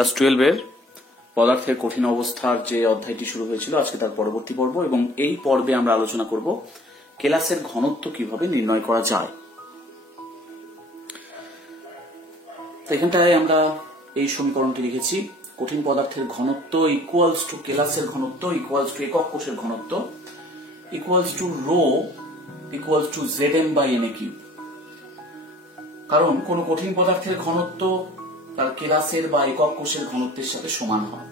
Class 12 এর পদার্থের কঠিন অবস্থার যে অধ্যায়টি শুরু হয়েছিল আজকে তার পরবর্তী পর্ব, এবং এই পর্বে আমরা আলোচনা করব কেলাসের ঘনত্ব কিভাবে নির্ণয় করা যায়। তো এখানটায় আমরা এই সমীকরণটি লিখেছি, কঠিন পদার্থের ঘনত্ব ইকুয়ালস টু কেলাসের ঘনত্ব ইকুয়ালস টু একক কোষের ঘনত্ব equals to rho equals to Zm by Na cube. কারণ কোন কঠিন পদার্থের ঘনত্ব তার কেলাসের বা একক কোষের ঘনত্বের সাথে সমান হয়,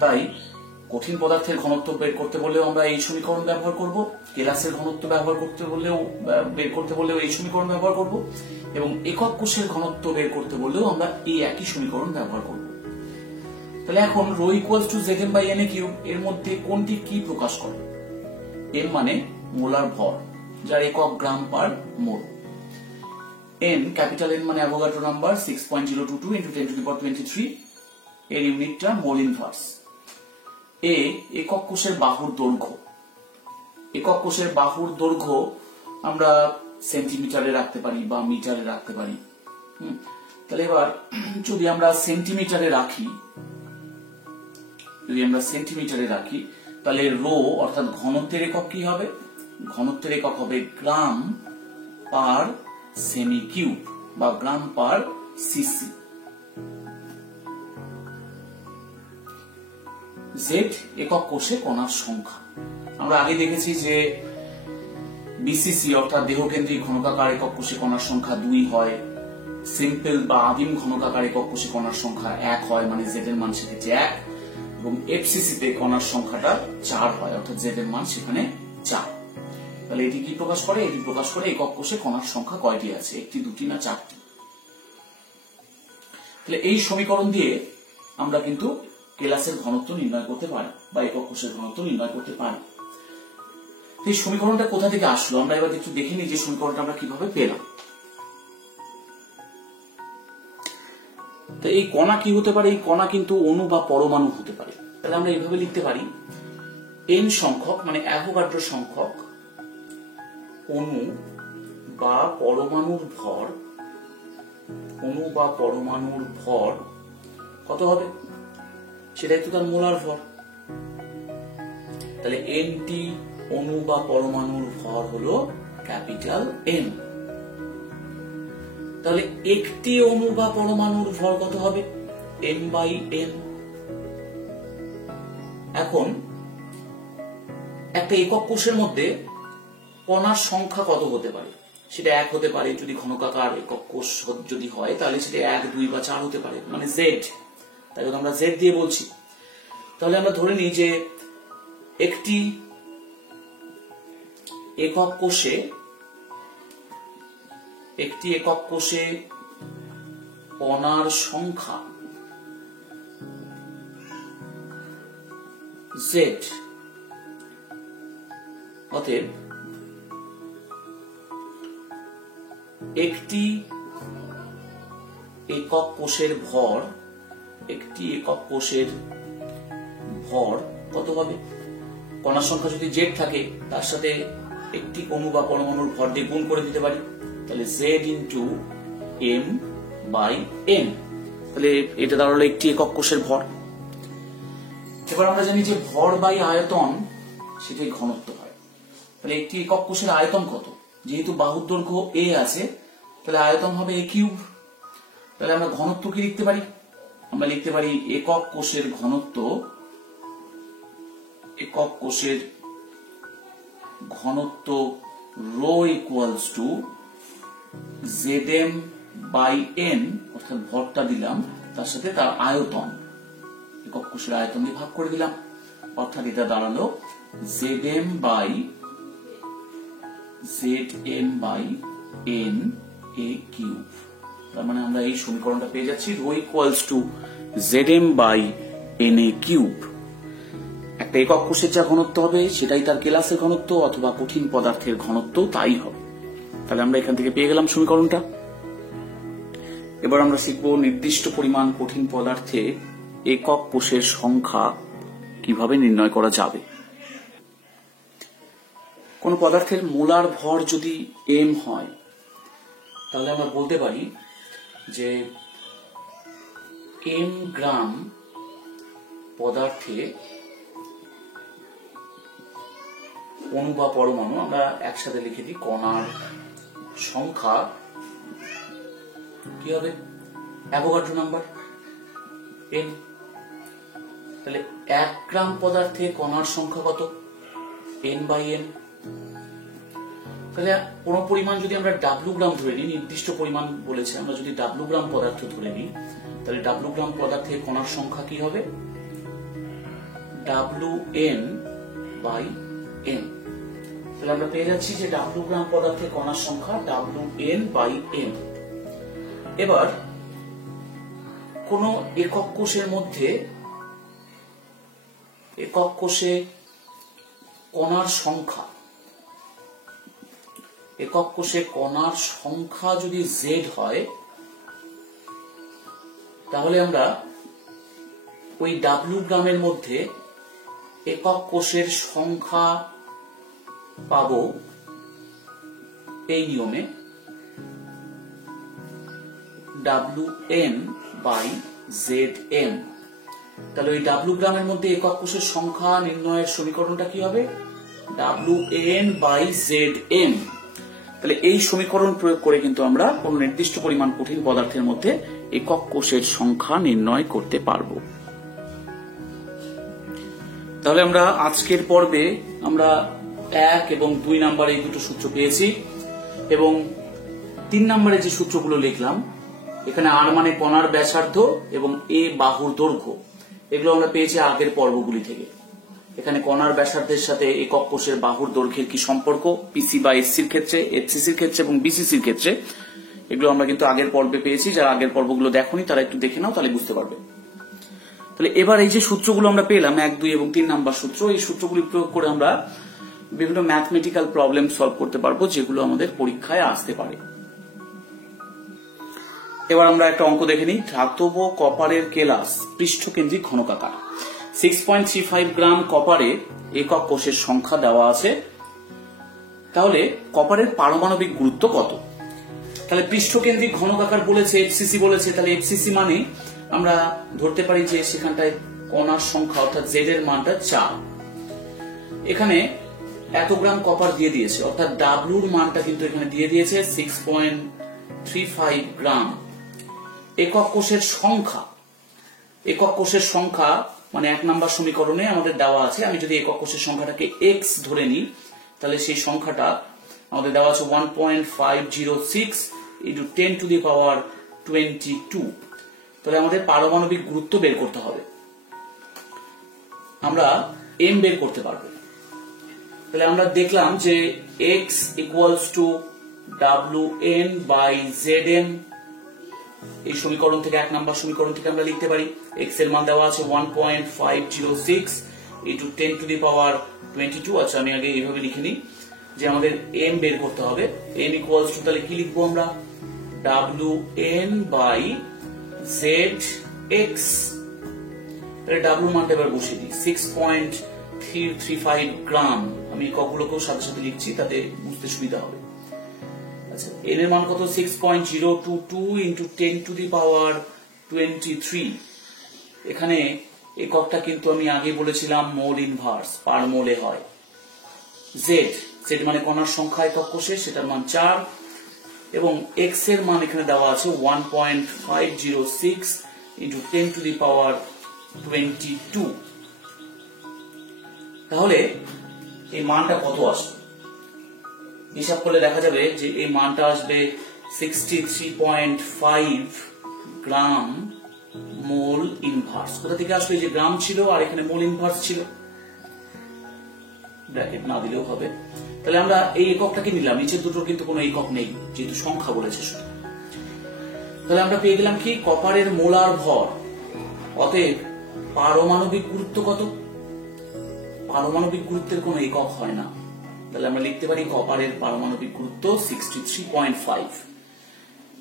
তাই কঠিন পদার্থের ঘনত্ব বের করতে বললেও আমরা এই সমীকরণ ব্যবহার করব, কেলাসের ঘনত্ব বের করতে বললেও এই সমীকরণ ব্যবহার করব, এবং একক কোষের ঘনত্ব বের করতে বললেও আমরা এই একই সমীকরণ ব্যবহার করব। তাহলে এখন rho equals to Zm by Na cube এর মধ্যে কোনটি কি প্রকাশ করে? এম মানে মোলার ভর, যার একক গ্রাম পার মোল। এন, ক্যাপিটাল এন মানে অ্যাভোগাড্রো নাম্বার 6.022 × 10⁻23, এর ইউনিটটা মোল ইনভার্স। এ, একক কোষের বাহুর দৈর্ঘ্য। একক কোষের বাহুর দৈর্ঘ্য আমরা সেন্টিমিটারে রাখতে পারি বা মিটারে রাখতে পারি। তাহলে এবার যদি আমরা সেন্টিমিটারে রাখি তাহলে রো অর্থাৎ ঘনত্বের একক কি হবে? ঘনত্বের একক হবে গ্রাম পার সেমি কিউব বা গ্রাম পার সিসি। জেড, একক কোষে কণার সংখ্যা। আমরা আগে দেখেছি যে বিসিসি অর্থাৎ দেহকেন্দ্রিক ঘনকাকার একক কোষে কণার সংখ্যা 2 হয়, সিম্পল বা আদিম ঘনকাকার একক কোষে কণার সংখ্যা 1 হয়, মানে জেড এর মান সেক্ষেত্রে 1, এবং এফসিসি তে কণার সংখ্যাটা 4 হয়, অর্থাৎ জেড এর মান সেখানে 4। তাহলে এটি কি প্রকাশ করে? এটি প্রকাশ করে একক কোষে কণার সংখ্যা কয়টি আছে, 1টি, 2টি না 4টি। তাহলে এই সমীকরণ দিয়ে আমরা কিন্তু কেলাসের ঘনত্ব নির্ণয় করতে পারি বা একক কোষের ঘনত্ব নির্ণয় করতে পারি। এই সমীকরণটা কোথা থেকে আসলো আমরা এবার একটু দেখে নিই যে সমীকরণটা আমরা কিভাবে পেলাম। তো এই কণা কি হতে পারে? এই কণা কিন্তু অণু বা পরমাণু হতে পারে। তাহলে আমরা এইভাবে লিখতে পারি, এন সংখ্যক মানে অ্যাভোগাড্রো সংখ্যক অণু বা পরমাণুর ভর কত হবে? সেটাই তো তার মোলার ভর। তাহলে এনটি অণু বা পরমাণুর ভর হলো ক্যাপিটাল এন। তাহলে একটি অণু বা পরমাণুর ভর কত হবে? M by N. এখন একটা একক কোষের মধ্যে কণার সংখ্যা কত হতে পারে? সেটা 1 হতে পারে, যদি ঘনকাকার একক কোষ যদি হয় তাহলে সেটা 1, 2 বা 4 হতে পারে, মানে জেড। তাই আমরা জেড দিয়ে বলছি। তাহলে আমরা ধরে নিই যে একটি একক কোষে কণার সংখ্যা জেড, অতএব একটি একক কোষের ভর কত হবে? কণার সংখ্যা যদি জেড থাকে তার সাথে একটি অণু বা পরমাণুর ভর দিয়ে গুণ করে দিতে পারি, তাহলে Z into M by N. তাহলে এটা দাঁড়ালো একটি একক কোষের ভর। এবার আমরা জানি যে ভর বাই আয়তন সেটাই ঘনত্ব হয়। তাহলে একটি একক কোষের আয়তন কত? যেহেতু বাহুর দৈর্ঘ্য এ আছে তাহলে আয়তন হবে a কিউব। তাহলে আমরা ঘনত্ব কি লিখতে পারি? আমরা লিখতে পারি একক কোষের ঘনত্ব rho equals to Zm by n, অর্থাৎ ভরটা দিলাম তার সাথে তার আয়তন, একক কোষের আয়তন দিয়ে ভাগ করে দিলাম, অর্থাৎ এটা দাঁড়ালো Zm by n a cube. তার মানে আমরা এই সমীকরণটা পেয়ে যাচ্ছি, rho equals to Zm by n a cube. একটা একক কোষের যা ঘনত্ব হবে সেটাই তার কেলাসের ঘনত্ব, অথবা কঠিন পদার্থের ঘনত্ব তাই হবে। তাহলে আমরা এখান থেকে পেয়ে গেলাম সমীকরণটা। এবার আমরা শিখব নির্দিষ্ট পরিমাণ কঠিন পদার্থে একক কোষের সংখ্যা কিভাবে নির্ণয় করা যাবে। কোন পদার্থের মোলার ভর যদি m হয় তাহলে আমরা বলতে পারি যে n গ্রাম পদার্থে অণু বা পরমাণু, আমরা একসাথে লিখে দিই, কণার সংখ্যা কি হবে? Avogadro number n। তাহলে 1 গ্রাম পদার্থে কণার সংখ্যা কত? n/n। তাহলে কোন পরিমাণ যদি আমরা ডাব্লু গ্রাম ধরে নিই, নির্দিষ্ট পরিমাণ বলেছে, আমরা যদি ডাব্লু গ্রাম পদার্থ ধরে নিই, তাহলে ডাব্লু গ্রাম পদার্থে কণার সংখ্যা কি হবে? WN/n। তাহলে আমরা পেয়ে যাচ্ছি যে ডাব্লু গ্রাম পদার্থে কণার সংখ্যা WN/n। এবার কোন একক কোষের মধ্যে, একক কোষে কণার সংখ্যা, একক কোষে কণার সংখ্যা যদি Z হয়, তাহলে আমরা ওই ডাব্লু গ্রামের মধ্যে একক কোষের সংখ্যা পাবো এই নিয়মে, WN/Zm। তাহলে ওই ডাব্লু গ্রামের মধ্যে একক কোষের সংখ্যা নির্ণয়ের সমীকরণটা কি হবে? WN/Zm। তাহলে এই সমীকরণ প্রয়োগ করে কিন্তু আমরা কোন নির্দিষ্ট পরিমাণ কঠিন পদার্থের মধ্যে একক কোষের সংখ্যা নির্ণয় করতে পারব। তাহলে আমরা আজকের পর্বে আমরা 1 এবং 2 নম্বরে এই দুটো সূত্র পেয়েছি, এবং 3 নম্বরে যে সূত্রগুলো লিখলাম, এখানে R মানে কণার ব্যাসার্ধ এবং A বাহুর দৈর্ঘ্য, এগুলো আমরা পেয়েছি আগের পর্বগুলি থেকে। এখানে কণার ব্যাসার্ধের সাথে একক কোষের বাহুর দৈর্ঘ্যের কি সম্পর্ক, PC/SCর ক্ষেত্রে, FCCর ক্ষেত্রে এবং BCCর ক্ষেত্রে, এগুলো আমরা কিন্তু আগের পর্বে পেয়েছি। যারা আগের পর্বগুলো দেখোনি তারা একটু দেখে নাও, তাহলে বুঝতে পারবে। তাহলে এবার এই যে সূত্রগুলো আমরা পেলাম, 1, 2 এবং 3 নাম্বার সূত্র, এই সূত্রগুলি প্রয়োগ করে আমরা বিভিন্ন ম্যাথমেটিক্যাল প্রবলেম সলভ করতে পারবো, যেগুলো আমাদের পরীক্ষায় আসতে পারে। এবার আমরা একটা অঙ্ক দেখে নিই। ধাতব কপারের কেলাস পৃষ্ঠকেন্দ্রিক ঘনকাকার। 6.35 গ্রাম কপারে একক কোষের সংখ্যা দেওয়া আছে। তাহলে কপারের পারমাণবিক গুরুত্ব কত? তাহলে পৃষ্ঠকেন্দ্রিক ঘনকাকার বলেছে, FCC বলেছে, তাহলে FCC মানে আমরা ধরতে পারি যে সেখানটায় কণার সংখ্যা অর্থাৎ Z এর মানটা 4। এখানে এত গ্রাম কপার দিয়ে দিয়েছে, অর্থাৎ ডাব্লুর মানটা কিন্তু এখানে দিয়ে দিয়েছে 6.35 গ্রাম। একক কোষের সংখ্যা, একক কোষের সংখ্যা মানে 1 নম্বর সমীকরণে আমাদের দেওয়া আছে, আমি যদি একক কোষের সংখ্যাটাকে x ধরে নিই, তাহলে সেই সংখ্যাটা আমাদের দেওয়া আছে 1.506 × 10⁻²2। তাহলে আমাদের পারমাণবিক গুরুত্ব বের করতে হবে, আমরা m বের করতে পারবো। তাহলে আমরা দেখলাম যে x = WN/Zm। এই সমীকরণ থেকে, 1 নম্বর সমীকরণ থেকে আমরা লিখতে পারি x এর মান দেওয়া আছে 1.506 × 10⁻²2। আচ্ছা, আমি আগে এইভাবে লিখে নিই যে আমাদের m বের করতে হবে। m = তাহলে কি লিখবো আমরা? WN/Zx। তাহলে w মানটা এবার বসিয়ে দিই, 6.35 গ্রাম। আমি কগুলোকেও সাথে সাথে লিখছি, তাতে বুঝতে সুবিধা হবে। আচ্ছা, n এর মান কত? 6.022 × 10⁻23। এখানে এককটা কিন্তু আমি আগে বলেছিলাম মোল ইনভার্স, পার মোলে হয়। z মানে কণার সংখ্যা একক কোষে, সেটার মান 4, এবং x এর মান এখানে দেওয়া আছে 1.506 × 10⁻22। তাহলে এই মানটা কত আসবে? হিসাব করলে দেখা যাবে যে এই মানটা আসবে 63.5 গ্রাম মোল ইনভার্স। কোথা থেকে আসবে? যে গ্রাম ছিল আর এখানে মোল ইনভার্স ছিল, ব্র্যাকেট না দিলেও হবে। তাহলে আমরা এই এককটাকে নিলাম, নিচের দুটোর কিন্তু কোনো একক নেই যেহেতু সংখ্যা বলেছে শুধু। তাহলে আমরা পেয়ে গেলাম কি? কপারের মোলার ভর। অতএব পারমাণবিক গুরুত্ব কত? পারমাণবিক গুরুত্বের কোনো একক হয় না, তাহলে আমরা লিখতে পারি কপারের পারমাণবিক গুরুত্ব 63.5।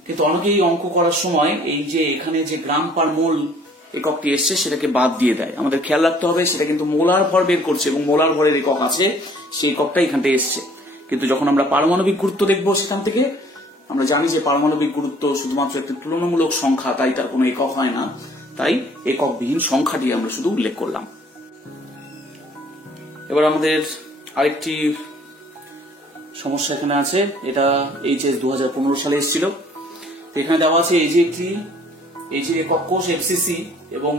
কিন্তু অনেকেই অঙ্ক করার সময় এই যে এখানে যে গ্রাম পার মোল এককটি এসছে সেটাকে বাদ দিয়ে দেয়। আমাদের খেয়াল রাখতে হবে সেটা কিন্তু মোলার ভর বের করছে এবং মোলার ভরের একক আছে, সেই এককটা এখানটা এসছে। কিন্তু যখন আমরা পারমাণবিক গুরুত্ব দেখবো সেখান থেকে আমরা জানি যে পারমাণবিক গুরুত্ব শুধুমাত্র একটি তুলনামূলক সংখ্যা, তাই তার কোনো একক হয় না। তাই এককবিহীন সংখ্যাটি আমরা শুধু উল্লেখ করলাম। এবার আমাদের আরেকটি সমস্যা এখানে আছে, এটা এইচএস 2015 সালে এসেছিল। এখানে দেওয়া আছে এই যে একক কোষ এফসিসি এবং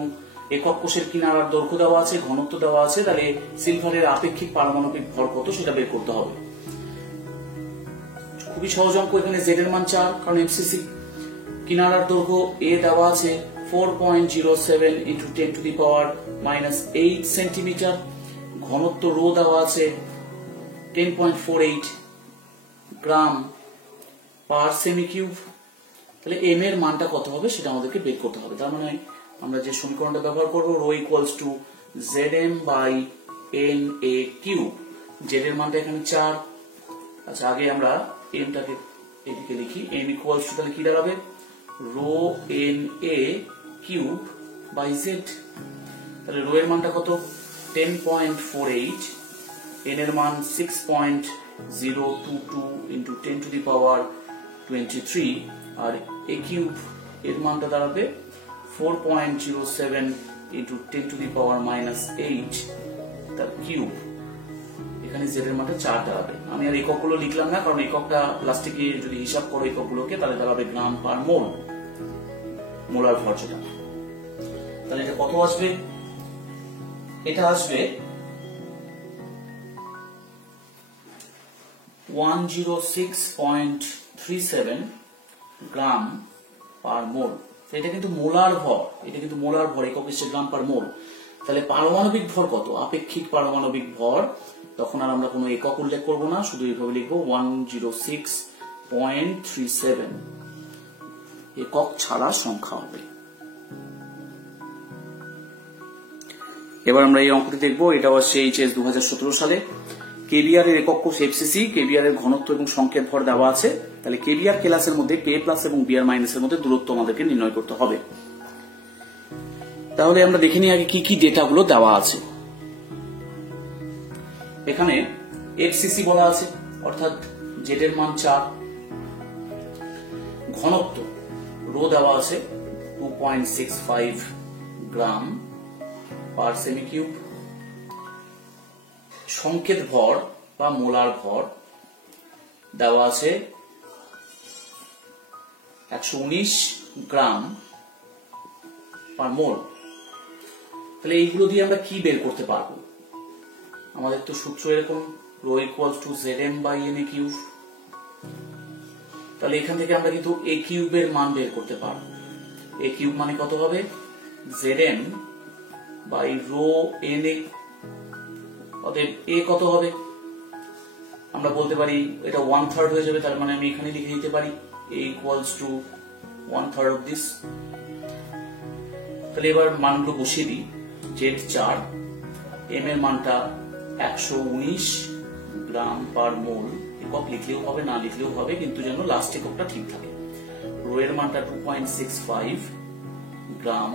একক কোষের কিনারার দৈর্ঘ্য দেওয়া আছে, ঘনত্ব দেওয়া আছে, তাহলে সিলভারের আপেক্ষিক পারমাণবিক ভর কত সেটা বের করতে হবে। খুবই সহজ অঙ্ক। এখানে জেড এর মান 4, কারণ এফসিসি। কিনারার দৈর্ঘ্য এ দেওয়া আছে 4.07 into 10 to the power -8 centimetre. ঘনত্ব রো দেওয়া আছে 10.48 গ্রাম পার সেমি কিউব। তাহলে এম এর মানটা কত হবে সেটা আমাদেরকে বের করতে হবে। তার মানে আমরা যে সমীকরণটা ব্যবহার করবো, rho equals to Zm by N A cube. Z এর মানটা এখানে 4। আচ্ছা, আগে আমরা এমটাকে এদিকে লিখি। এম ইকুয়ালস টু তাহলে কি দাঁড়াবে, rho N A cube by Z. তাহলে রো এর মানটা কত, 10.48, এন এর মান 6.022 ইন্টু 10 টু দি পাওয়ার 23, আর এ কিউব এর মানটা দাঁড়াবে 4.07 ইন্টু 10 টু দি পাওয়ার -8 তার কিউব। এখানে জেড এর মানটা 4 দাঁড়াবে। আমি আর এককগুলো লিখলাম না, কারণ এককটা লাস্টে গিয়ে যদি হিসাব করো এককগুলোকে, তাহলে দাঁড়াবে গ্রাম পার মোল, মোলার ভর যেটা। তাহলে এটা কত আসবে, এটা আসবে 106.37 গ্রাম পার মোল। এটা কিন্তু মোলার ভর, একক হচ্ছে গ্রাম পার মোল। তাহলে পারমাণবিক ভর কত, আপেক্ষিক পারমাণবিক ভর, তখন আর আমরা কোনো একক উল্লেখ করব না, শুধু এইভাবে লিখবো 106.37 একক ছাড়া সংখ্যা হবে। এবার আমরা এই অঙ্কটি দেখবো। এটা হচ্ছে এইচএস 2017 সালে। কেবিআর এর একক কোষ এফসিসি, কেবিআর এর ঘনত্ব এবং সংকেত ভর দেওয়া আছে। তাহলে কেবিআর কেলাসের মধ্যে কে প্লাস এবং বিআর মাইনাসের মধ্যে দূরত্ব আমাদেরকে নির্ণয় করতে হবে। তাহলে আমরা দেখে নিই আগে কি কি ডেটাগুলো দেওয়া আছে। এখানে এফসিসি বলা আছে, অর্থাৎ জেড এর মান 4। ঘনত্ব রো দেওয়া আছে 2.65 গ্রাম পার সেমি কিউব। সংকেত ভর বা মোলার ভর দেওয়া আছে 119 গ্রাম পার মোল। তাহলে এইগুলো দিয়ে আমরা কি বের করতে পারবো, আমাদের তো সূত্র এরকম, rho equals to Zm by N A cube. তাহলে এখান থেকে আমরা কিন্তু এ কিউবের মান বের করতে পারবো। এ কিউব মানে কত হবে, Zm by rho N A. অতএব এ কত হবে, আমরা বলতে পারি এটা 1/3 হয়ে যাবে। তার মানে আমি এখানে লিখে দিতে পারি a equals to 1/3 of this। তাহলে এবার মানগুলো বসিয়ে দিই। জেড 4, এম এর মানটা 119 গ্রাম পার মোল। একক লিখলেও হবে, না লিখলেও হবে, কিন্তু যেন লাস্ট এককটা ঠিক থাকে। রো এর মানটা 2.65 গ্রাম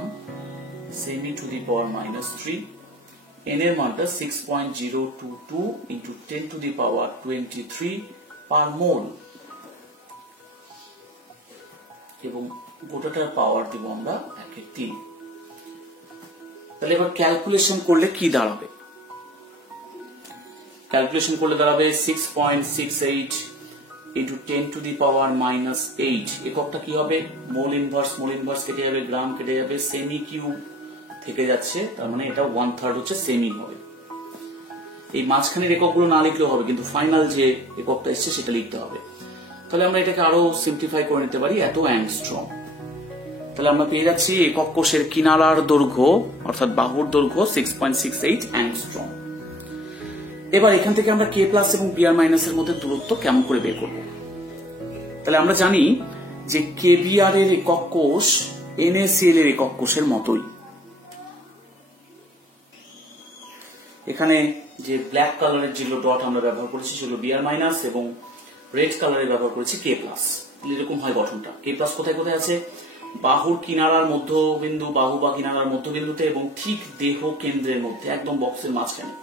সেমি টু দি পাওয়ার -3। এন এর মানটা 6.022 ইন্টু 10 টু দি পাওয়ার 23 পার মোল, এবং গোটাটার পাওয়ার দিব আমরা 1/3। তাহলে এবার ক্যালকুলেশন করলে কি দাঁড়াবে, ক্যালকুলেশন করলে দাঁড়াবে 6.68 ইন্টু 10 টু দি পাওয়ার -8। এককটা কি হবে, মোল ইনভার্স কেটে যাবে, গ্রাম কেটে যাবে, সেমি কিউব থেকে যাচ্ছে, তার মানে এটা 1/3 হচ্ছে সেমি হবে। এই মাঝখানের এককগুলো না লিখলেও হবে, কিন্তু ফাইনাল যে এককটা এসছে সেটা লিখতে হবে। তাহলে আমরা এটাকে আরো সিম্পলিফাই করে নিতে পারি, এত অ্যাংস্ট্রম। তাহলে আমরা পেয়ে যাচ্ছি একক কোষের কিনারার দৈর্ঘ্য অর্থাৎ বাহুর দৈর্ঘ্য 6.68 অ্যাংস্ট্রম। এবার এখান থেকে আমরা কে প্লাস এবং বিআর মাইনাসের মধ্যে দূরত্ব কেমন করে বের করব। তাহলে আমরা জানি যে কেবিআর এর একক কোষ এনএসিএল এর একক কোষের মতোই। এখানে যে ব্ল্যাক কালারের যেগুলো ডট আমরা ব্যবহার করেছি সেগুলো বিআর মাইনাস, এবং রেড কালারে ব্যবহার করেছি কে প্লাস। এরকম হয় গঠনটা। কে প্লাস কোথায় কোথায় আছে, বাহুর কিনারার মধ্যবিন্দু, বাহু বা কিনারার মধ্যবিন্দুতে এবং ঠিক দেহ কেন্দ্রের মধ্যে, একদম বক্সের মাঝখানে।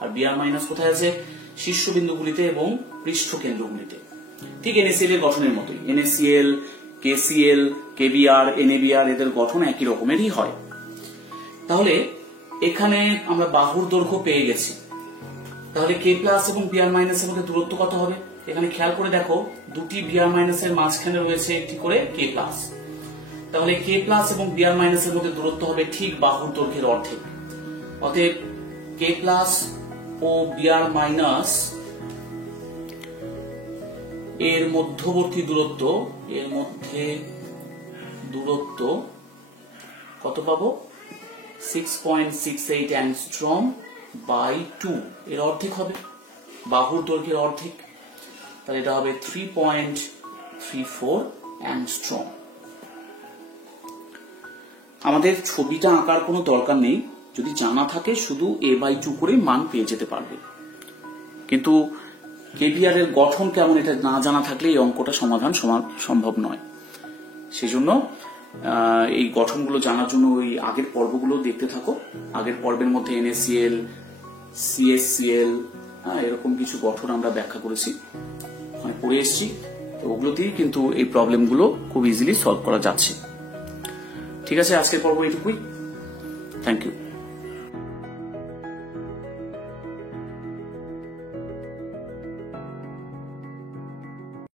আর বিআর মাইনাস কোথায় আছে, শীর্ষবিন্দুগুলিতে এবং পৃষ্ঠ কেন্দ্রগুলিতে। ঠিক এনএসিএল এর গঠনের মতোই। এনএসিএল, KCl, KBr, NABr এদের গঠন একই রকমেরই হয়। তাহলে এখানে আমরা বাহুর দৈর্ঘ্য পেয়ে গেছি। তাহলে K প্লাস এবং Br মাইনাস এর মধ্যে দূরত্ব কত হবে? এখানে খেয়াল করে দেখো, দুটি Br মাইনাস এর মাঝখানে রয়েছে একটি করে K প্লাস। তাহলে K প্লাস এবং Br মাইনাস এর মধ্যে দূরত্ব হবে ঠিক বাহুর দৈর্ঘ্যের অর্ধেক। অতএব K প্লাস ও Br মাইনাস এর মধ্যবর্তী দূরত্ব, কত পাবো? 6.68 অ্যাংস্ট্রম বাই 2, এর অর্ধেক হবে, বাহুর দৈর্ঘ্যের অর্ধেক। তাহলে এটা হবে 3.34 অ্যাংস্ট্রম। আমাদের ছবিটা আঁকার কোনো দরকার নেই, যদি জানা থাকে শুধু a/2 করে মান পেয়ে যেতে পারবে। কিন্তু KBr এর গঠন কেমন এটা না জানা থাকলে এই অঙ্কটা সমাধান সম্ভব নয়। সেজন্য এই গঠনগুলো জানার জন্য ওই আগের পর্বগুলো দেখতে থাকো। আগের পর্বের মধ্যে NaCl, CaCl এরকম কিছু গঠন আমরা ব্যাখ্যা করেছি, পড়ে এসেছি। তো ওগুলো দিয়ে কিন্তু এই প্রবলেমগুলো খুব ইজিলি সলভ করা যাচ্ছে। ঠিক আছে, আজকের পর্ব এইটুকুই। Thank you.